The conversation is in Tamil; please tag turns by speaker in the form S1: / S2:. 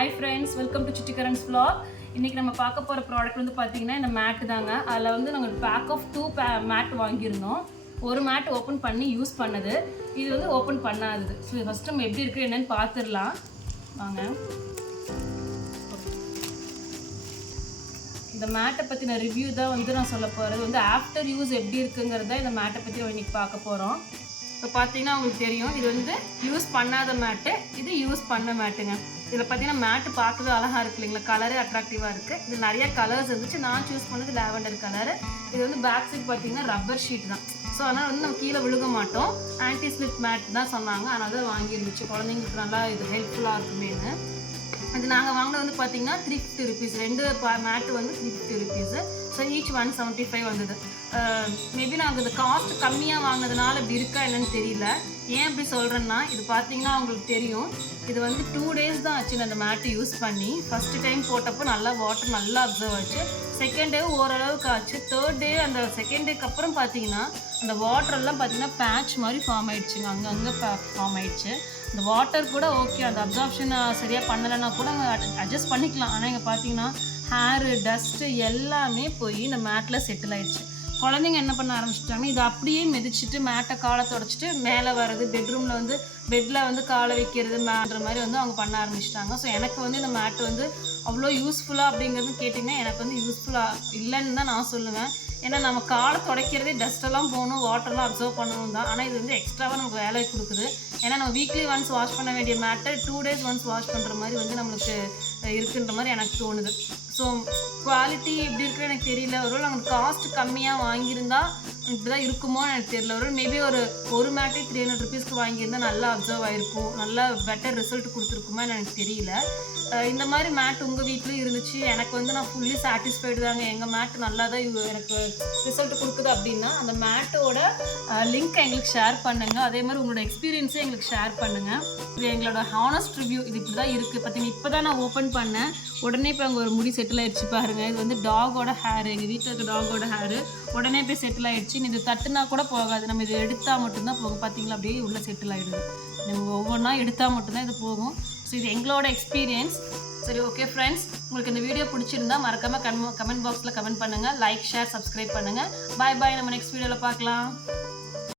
S1: ஹாய் ஃப்ரெண்ட்ஸ் வெல்கம் டு சிட்டிகரன்ஸ் vlog. இன்றைக்கி நம்ம பார்க்க போகிற ப்ராடக்ட் வந்து பார்த்தீங்கன்னா இந்த மேட்டு தாங்க. அதில் வந்து நாங்கள் pack of two pay mat வாங்கியிருந்தோம். ஒரு மேட் ஓப்பன் பண்ணி யூஸ் பண்ணது. இது வந்து ஓப்பன் பண்ணாதது. ஸோ ஃபஸ்ட் நம்ம எப்படி இருக்குது என்னன்னு பார்த்துடலாம். வாங்க. இந்த மேட்டை பற்றின ரிவ்யூ தான் வந்து நான் சொல்ல போகிறது வந்து ஆஃப்டர் யூஸ் எப்படி இருக்குங்கிறத இந்த மேட்டை பற்றி இன்றைக்கி இன்னைக்கு பார்க்க போகிறோம் இப்போ பார்த்தீங்கன்னா உங்களுக்கு தெரியும். இது வந்து யூஸ் பண்ணாத மேட்டு இது யூஸ் பண்ண மேட்டுங்க இதில் பார்த்தீங்கன்னா மேட்டு பார்க்கவே அழகாக இருக்கு இல்லைங்களா? கலரே அட்ராக்டிவாக இருக்குது இது நிறைய கலர்ஸ் இருந்துச்சு. நான் சூஸ் பண்ணது லேவண்டர் கலரு இது வந்து பேக் சைட் பார்த்தீங்கன்னா ரப்பர் ஷீட் தான். ஸோ அதனால் வந்து நம்ம கீழே விழுக மாட்டோம். ஆன்டி ஸ்லிப் மேட் தான் சொன்னாங்க. அதனால தான் வாங்கியிருந்துச்சு. குழந்தைங்களுக்கு நல்லா இது ஹெல்ப்ஃபுல்லாக இருக்குமேனு அது நாங்கள் வாங்கினது வந்து பார்த்தீங்கன்னா த்ரீ ஃபிஃப்டி ருபீஸ் ரெண்டு மேட்டு வந்து three fifty rupees so each one seventy five வந்தது மேபி நாங்கள் இந்த காஸ்ட் கம்மியாக வாங்கினதுனால இப்படி இருக்கா என்னன்னு தெரியல. ஏன் இப்படி சொல்கிறேன்னா இது பார்த்தீங்கன்னா அவங்களுக்கு தெரியும். இது வந்து டூ டேஸ் தான் ஆச்சு நான் அந்த மேட்டு யூஸ் பண்ணி ஃபஸ்ட்டு டைம் போட்டப்போ நல்லா வாட்டர் நல்லா அப்சர்வ் ஆச்சு. செகண்ட் டே ஓரளவுக்கு ஆச்சு. தேர்ட் டே அந்த செகண்ட் டேக்கு அப்புறம் பார்த்தீங்கன்னா அந்த வாட்டர்லாம் பார்த்தீங்கன்னா பேட்ச் மாதிரி ஃபார்ம் ஆயிடுச்சுங்க. அங்கங்கே ஃபார்ம் ஆயிடுச்சு. இந்த வாட்டர் கூட ஓகே அந்த அப்சார்ப்ஷனை சரியாக பண்ணலைன்னா கூட அட்ஜஸ்ட் பண்ணிக்கலாம். ஆனால் இங்கே பார்த்தீங்கன்னா ஹேரு டஸ்ட்டு எல்லாமே போய் இந்த மேட்டில் செட்டில் ஆயிடுச்சு. குழந்தைங்க என்ன பண்ண ஆரம்பிச்சிட்டாங்க? இதை அப்படியே மிதிச்சிட்டு மேட்டை காலை தொடச்சிட்டு மேலே வர்றது பெட்ரூமில் வந்து பெட்டில் வந்து காலை வைக்கிறது மேன்ற மாதிரி வந்து அவங்க பண்ண ஆரம்பிச்சிட்டாங்க. ஸோ எனக்கு வந்து இந்த மேட் வந்து அவ்வளோ யூஸ்ஃபுல்லாக அப்படிங்கிறது கேட்டிங்கன்னா எனக்கு வந்து யூஸ்ஃபுல்லாக இல்லைன்னு தான் நான் சொல்லுவேன். ஏன்னா நம்ம காலை துடைக்கிறதே டஸ்ட்டெல்லாம் போகணும் வாட்டர்லாம் அப்சர்வ் பண்ணணும் தான். ஆனால் இது வந்து எக்ஸ்ட்ராவாக நமக்கு வேலை கொடுக்குது. ஏன்னா நம்ம வீக்லி ஒன்ஸ் வாஷ் பண்ண வேண்டிய மேட்டை டூ டேஸ் ஒன்ஸ் வாஷ் பண்ணுற மாதிரி வந்து நம்மளுக்கு இருக்குன்ற மாதிரி எனக்கு தோணுது. ஸோ குவாலிட்டி எப்படி இருக்குன்னு எனக்கு தெரியல. ஒருவேளை அவங்க காஸ்ட் கம்மியாக வாங்கியிருந்தா இப்படி தான் இருக்குமோ எனக்கு தெரியல. ஒரு மேபி ஒரு ஒரு மேட்டே த்ரீ ஹண்ட்ரட் ருபீஸ்க்கு வாங்கியிருந்தா நல்லா அப்சர்வ் ஆயிருக்கும். நல்லா பெட்டர் ரிசல்ட் கொடுத்துருக்குமா எனக்கு தெரியல. இந்த மாதிரி மேட் உங்கள் வீட்லேயும் இருந்துச்சு. எனக்கு வந்து நான் ஃபுல்லி சாட்டிஸ்ஃபைடு தாங்க. எங்கள் மேட் நல்லா தான் எனக்கு ரிசல்ட் கொடுக்குது அப்படின்னா அந்த மேட்டோட லிங்க் எங்களுக்கு ஷேர் பண்ணுங்கள் அதே மாதிரி உங்களோட எக்ஸ்பீரியன்ஸே எங்களுக்கு ஷேர் பண்ணுங்கள் இது எங்களோட ஹானஸ்ட் ரிவ்யூ இது இப்படி தான் இருக்குது பார்த்தீங்கன்னா இப்போ தான் நான் ஓப்பன் பண்ணேன். உடனே இப்போ அங்கே ஒரு முடி செட்டில் ஆயிடுச்சு பாருங்கள் இது வந்து டாகோட ஹேர் எங்கள் வீட்டில் இருக்க டாகோட ஹேரு உடனே போய் செட்டில் ஆயிடுச்சு இது தட்டுனா கூட போகாது. நம்ம இது எடுத்தால் மட்டும்தான் போகும். பார்த்தீங்களா அப்படியே உள்ளே செட்டில் ஆகிடுது நம்ம ஒவ்வொன்றா எடுத்தால் மட்டும்தான் இது போகும். ஸோ இது எங்களோட எக்ஸ்பீரியன்ஸ் சரி ஓகே ஃப்ரெண்ட்ஸ் உங்களுக்கு இந்த வீடியோ பிடிச்சிருந்தா மறக்காமல் கமெண்ட் கமெண்ட் பாக்ஸில் கமெண்ட் பண்ணுங்கள் லைக் ஷேர் சப்ஸ்கிரைப் பண்ணுங்கள் பாய் பாய் நம்ம நெக்ஸ்ட் வீடியோவில் பார்க்கலாம்.